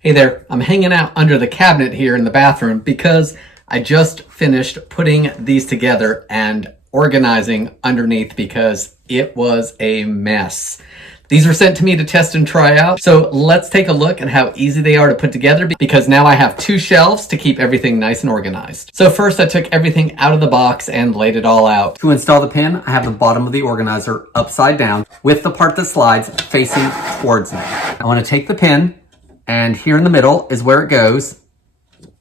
Hey there, I'm hanging out under the cabinet here in the bathroom because I just finished putting these together and organizing underneath because it was a mess. These were sent to me to test and try out. So let's take a look at how easy they are to put together because now I have two shelves to keep everything nice and organized. So first I took everything out of the box and laid it all out. To install the pin, I have the bottom of the organizer upside down with the part that slides facing towards me. I want to take the pin, and here in the middle is where it goes.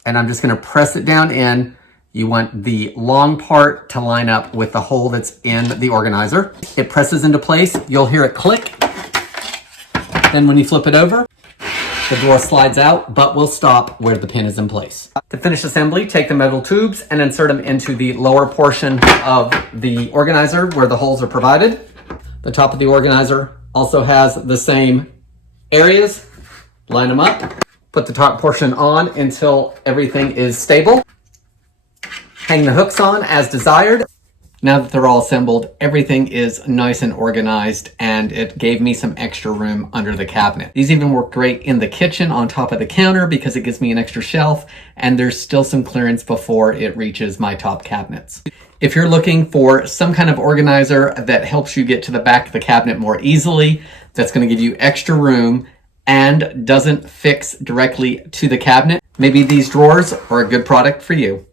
And I'm just going to press it down in. You want the long part to line up with the hole that's in the organizer. It presses into place. You'll hear it click. Then when you flip it over, the drawer slides out, but will stop where the pin is in place. To finish assembly, take the metal tubes and insert them into the lower portion of the organizer where the holes are provided. The top of the organizer also has the same areas. Line them up. Put the top portion on until everything is stable. Hang the hooks on as desired. Now that they're all assembled, everything is nice and organized, and it gave me some extra room under the cabinet. These even work great in the kitchen on top of the counter because it gives me an extra shelf, and there's still some clearance before it reaches my top cabinets. If you're looking for some kind of organizer that helps you get to the back of the cabinet more easily, that's going to give you extra room and doesn't fix directly to the cabinet, maybe these drawers are a good product for you.